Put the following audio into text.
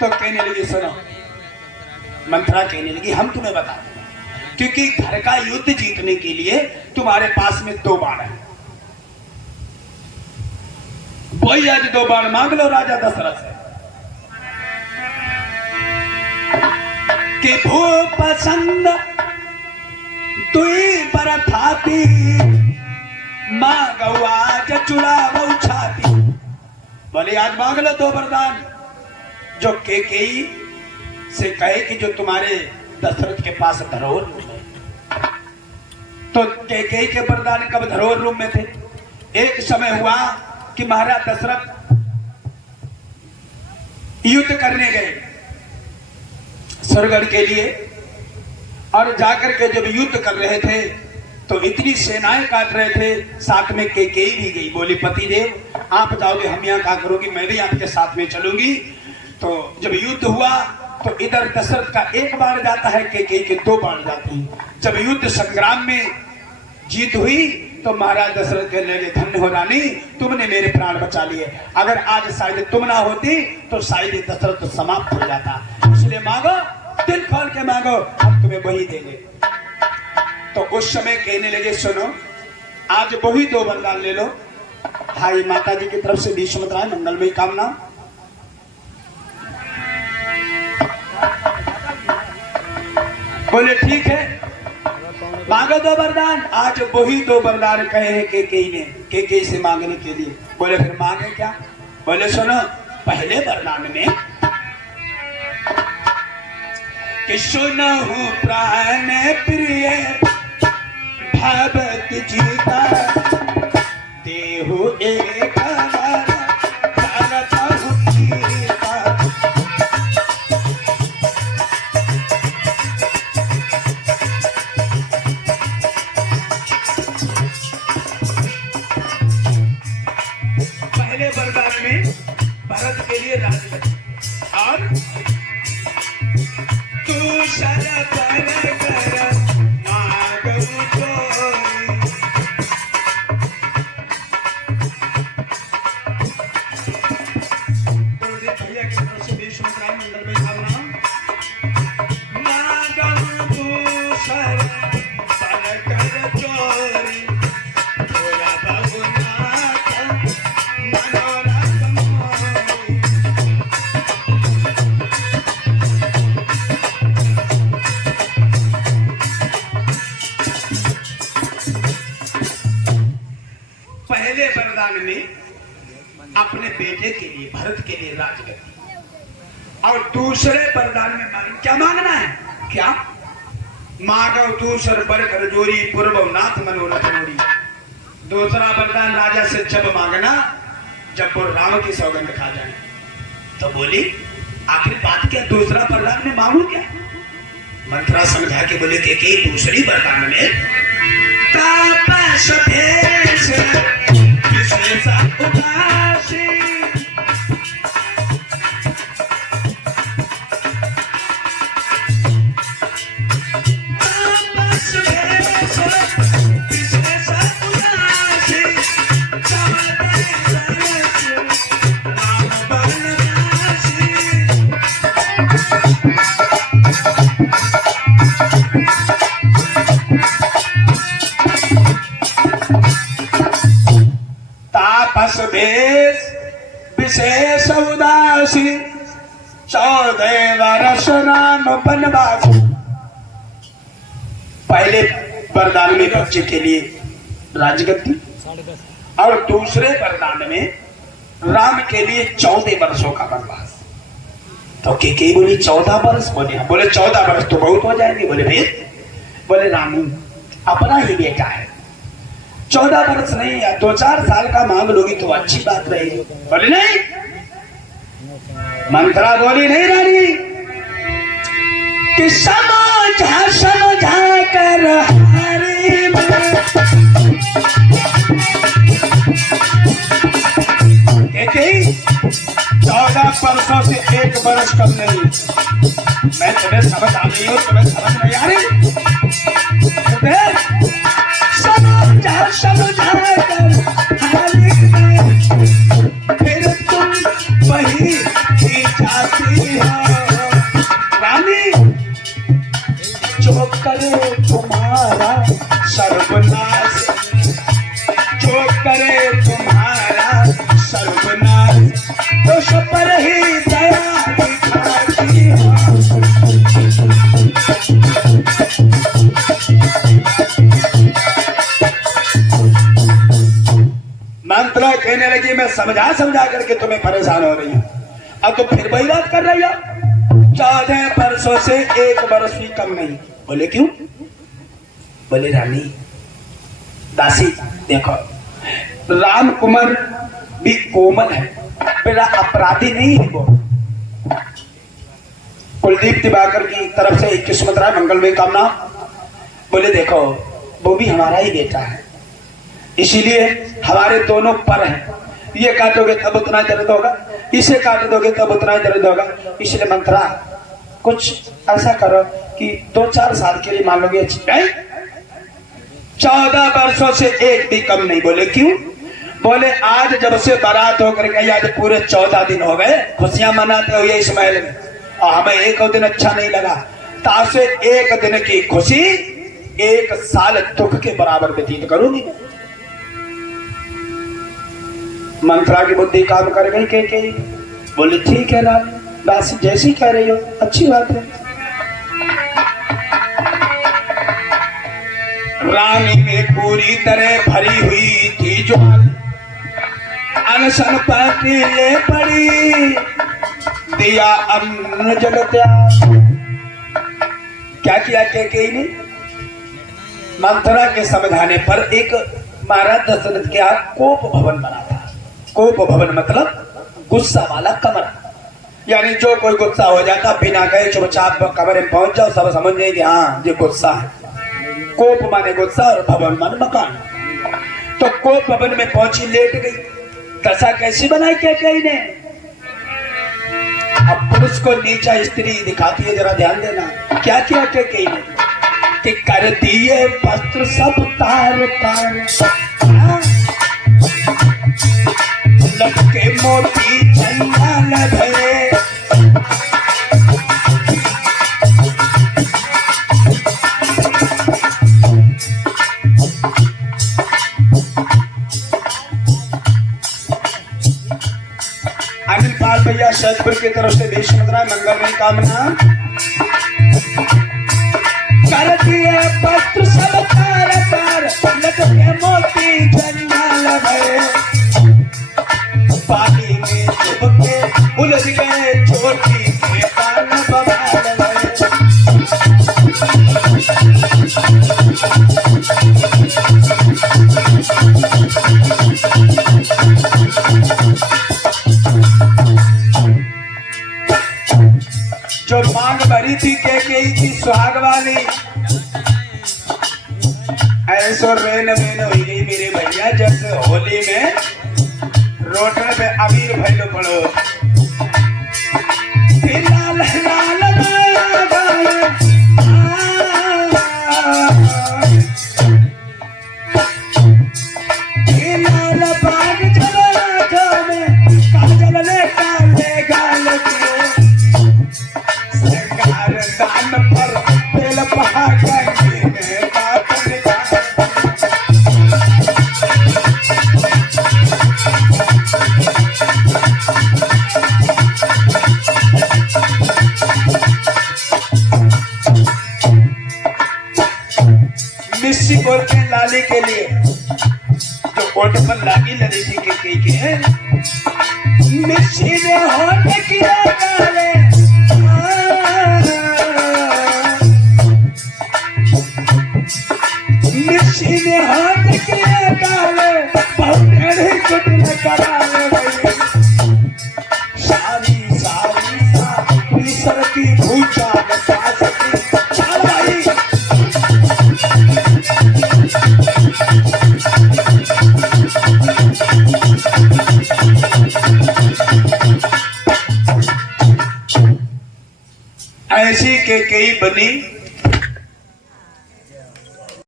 तो कहने लगी सुनो, मंत्रा कहने लगी हम तुम्हें बताते हैं, क्योंकि घर का युद्ध जीतने के लिए तुम्हारे पास में 2 बाण है, वही आज 2 बाण मांग लो राजा दशरथ से कि भूप पसंद तुई पर थाती मांगो आज चुड़ावो छाती। बोले आज मांग लो 2 वरदान जो केकेई से कहे कि जो तुम्हारे दशरथ के पास धरोहर रूम है। तो केकेई के वरदान कब धरोहर रूम में थे? एक समय हुआ कि महाराज दशरथ युद्ध करने गए स्वर्गढ़ के लिए, और जाकर के जब युद्ध कर रहे थे तो इतनी सेनाएं काट रहे थे, साथ में केकेई भी गई। बोली पति देव आप जाओगे, हम यहाँ क्या करोगी, मैं भी आपके साथ में चलूंगी। तो जब युद्ध हुआ तो इधर दशरथ का 1 बाण जाता है, केकेई के 2 बाण जाते हैं। जब युद्ध संग्राम में जीत हुई तो महाराज दशरथ कहने लगे धन्य हो रानी, तुमने मेरे प्राण बचा लिए, अगर आज शायद तुम ना होती तो शायद दशरथ समाप्त हो जाता, इसलिए मांगो, दिल खोल के मांगो, हम तुम्हें वही देंगे। तो उस समय कहने लगे सुनो आज वही 2 वरदान ले लो। हाय माता जी की तरफ से भीष्मत्राय मंगलमयी कामना। बोले ठीक है मांगो 2 वरदान। आज वही 2 वरदान कहे हैं केकेई ने, केकेई से मांगने के लिए। बोले फिर मांगे क्या? बोले सुनो पहले वरदान में कि सुनहु प्राण प्रिय भगवत जीता देहु एक वर भगवत जीता। पहले वरदान में भरत के लिए राजगद्दी, और तू शर पर कर मांगो चोरी। गुरुदेव भैया की तरफ से भीष्मत्राय मंगलमयी कामना। मांगो तू शर पर कर चोरी, तोरा भगुनाथ मनोरथ मोरी। पहले वरदान में अपने बेटे के लिए भरत के लिए राजगद्दी, और दूसरे वरदान में क्या मांगना है? क्या मांगो दूसर पर कर जोरी पूर्व नाथ मनोरथ मोरी। दूसरा वरदान राजा से जब मांगना जब वो राम की सौगंध खा जाए। तो बोली आखिर बात क्या, दूसरा वरदान में मांगू क्या? मंत्रा समझा के बोले कि दूसरी वरदान में तापस भेष विशेष उदासी। तापस भेष विशेष उदासी, राम बनवासी। तापस भेष विशेष उदासी, 14 वर्ष राम बनवासी। पहले वरदान में बच्चे के लिए राजगद्दी, और दूसरे वरदान में राम के लिए 14 वर्षों का वनवास। तो केकेई बोली 14 वर्ष? बोले 14 वर्ष तो बहुत हो जाएंगे। बोले फिर? बोले रानी अपना ही बेटा है, 14 वर्ष नहीं या 2-4 साल का मांग लोगी तो अच्छी बात रहेगी। बोले नहीं। मंत्रा बोली नहीं रानी कि समझा कर हरि में 14 वर्षों से 1 वर्ष कम नहीं। मैं तुम्हें समझ आ रही हूँ, तुम्हें समझ नहीं आ रही? समझा कर हरि में फिर तुम वही की जाती है। रानी जो करे तुम्हारा सर्वनाश, जो करे तुम्हारा सर्वनाश, तो सब पर ही दया दिखाती है। मंत्र कहने लगी मैं समझा समझा करके तुम्हें परेशान हो रही हूं, अब तो फिर वही बात कर रही हो। 14 वर्षों से 1 वर्ष भी कम नहीं। बोले क्यों? बोले रानी दासी देखो, राम कुमार भी कोमल है, मेरा अपराधी नहीं है वो। कुलदीप दिवाकर की तरफ से 21 राय मंगलमय कामना। बोले देखो वो भी हमारा ही बेटा है, इसीलिए हमारे दोनों पर हैं। ये काटोगे तब उतना दर्द होगा, इसे काट दोगे तब उतना ही दर्द होगा। इसलिए मंत्रा कुछ ऐसा करो कि 2-4 साल के लिए मान लोगे अच्छी नहीं। 14 वर्षों से 1 भी कम नहीं। बोले क्यों? बोले आज जब से बारात होकर गई, आज पूरे 14 दिन हो गए, खुशियां मनाते हुए इस महल में, और हमें एक दिन अच्छा नहीं लगा। ताकि से 1 दिन की खुशी 1 साल दुख के बराबर व्यतीत करूंगी। मंत्रा की बुद्धि काम कर गई के बोले ठीक है रानी दासी जैसी कह रही हो, अच्छी बात है। रानी में पूरी तरह भरी हुई थी ज्वाल, अनशन पाती ले पड़ी, दिया अन्न जल त्याग। क्या किया के ने? मंत्रा के समझाने पर एक महाराज दशरथ के यहाँ कोप भवन बना था। कोप भवन मतलब गुस्सा वाला कमरा, यानी जो कोई गुस्सा हो जाता बिना गए चुपचाप कमरे में पहुंच जाओ, सब समझ जाएंगे हाँ ये गुस्सा है। कोप माने गुस्सा और भवन माने मकान। तो कोप भवन में पहुंची, लेट गई। दशा कैसी बनाई क्या ने? अब पुरुष को नीचा स्त्री दिखाती है, जरा ध्यान देना। क्या किया क्या ने? कि कर दिए वस्त्र सब तार तार, लटके मोती जंगल भरे, अनिल पाल भैया सैदपुर की तरफ से 20 मंगलमय कामना। कर दिए वस्त्र सब तार तार, लटके मोती जंगल भरे, पानी में डूब के उलझ गए छोटी के पान बवाल गए। जो मांग भरी थी के की सुहाग वाली, ऐसो रेन वेन हुई गई मेरे भैया जैसे होली में रोटन पे अबीर भैलो पड़ो। लाल लाल लाल बाग चला में काजल ले काले गाल के, सरकार दान पर तेल बहा गंगे में काटन का। मिस्सी बोल के लाली के लिए जो कोट पर लागी लड़ी थी के मिस्सी ने होठ किया काले, मिस्सी ने होठ किया काले, बहुत टेढ़ी कुटने कराले भाई। सारी सारी सारी सर की भूचा बसा सकी चल भाई। ऐसी के कई बनी